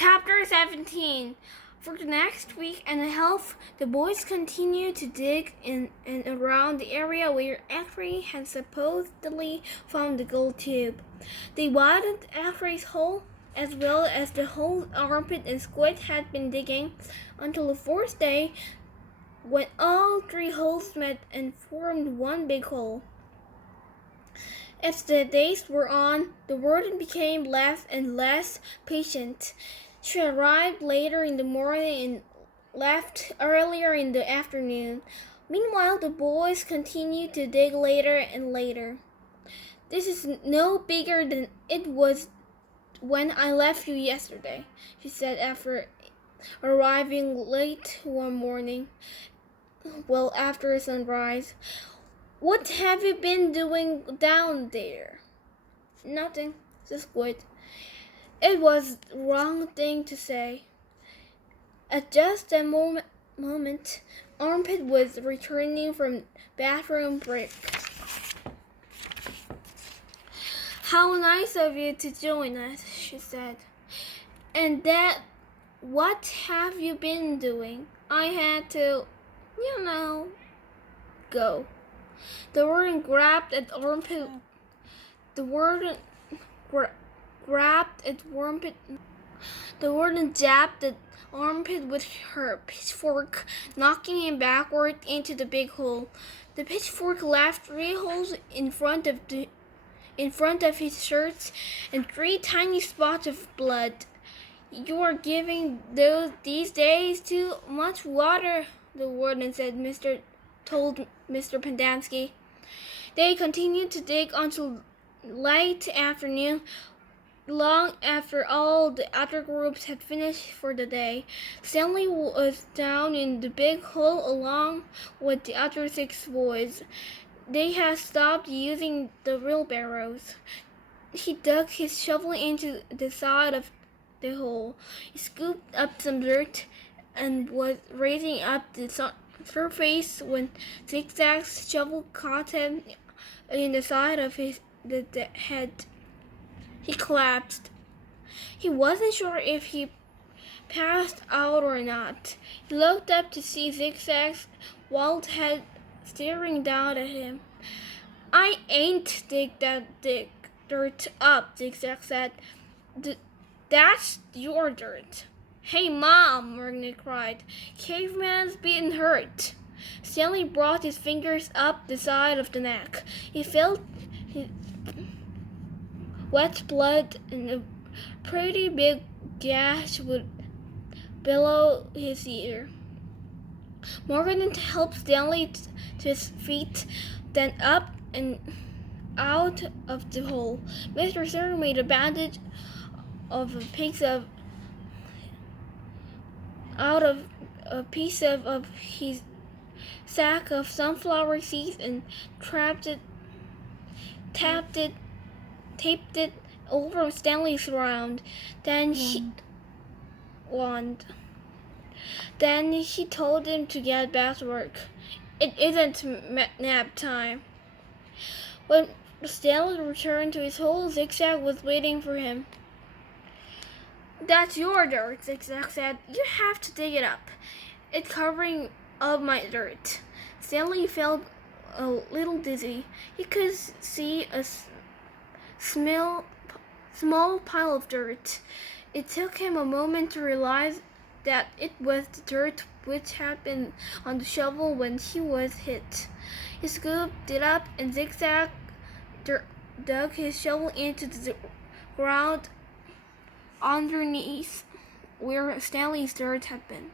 Chapter 17. For the next week and a half, the boys continued to dig in and around the area where Avery had supposedly found the gold tube. They widened Avery's hole as well as the hole Armpit and Squid had been digging until the fourth day, when all three holes met and formed one big hole. As the days wore on, the warden became less and less patient. She arrived later in the morning and left earlier in the afternoon. Meanwhile, the boys continued to dig later and later. "This is no bigger than it was when I left you yesterday," she said after arriving late one morning, well after sunrise. "What have you been doing down there?" "Nothing," said Squid. It was the wrong thing to say. At just that moment, Armpit was returning from bathroom break. "How nice of you to join us," she said. "And that, what have you been doing?" "I had to, go." The warden grabbed at Armpit. The warden jabbed at Armpit with her pitchfork, knocking him backward into the big hole. The pitchfork left 3 holes in front of his shirt and 3 tiny spots of blood. "You are giving these days too much water," the warden told Mr. Pendanski. They continued to dig until late afternoon, long after all the other groups had finished for the day. Stanley was down in the big hole along with the other 6 boys. They had stopped using the wheelbarrows. He dug his shovel into the side of the hole. He scooped up some dirt and was raising up the surface when Zigzag's shovel caught him in the side of the head. He collapsed. He wasn't sure if he passed out or not. He looked up to see Zigzag's wild head staring down at him. "I ain't dig that dirt up," Zigzag said. "That's your dirt." "Hey, Mom," Murgney cried. "Caveman's being hurt." Stanley brought his fingers up the side of the neck. He felt wet blood and a pretty big gash below his ear. Morgan helped Stanley to his feet, then up and out of the hole. Mr. Sir made a bandage of a piece of his sack of sunflower seeds and taped it over Stanley's round. Then he told him to get back to work. It isn't nap time. When Stanley returned to his hole, Zigzag was waiting for him. "That's your dirt," Zigzag said. "You have to dig it up. It's covering up my dirt." Stanley felt a little dizzy. He could see a small pile of dirt. It took him a moment to realize that it was the dirt which had been on the shovel when he was hit. He scooped it up and Zigzag dug his shovel into the ground underneath where Stanley's dirt had been.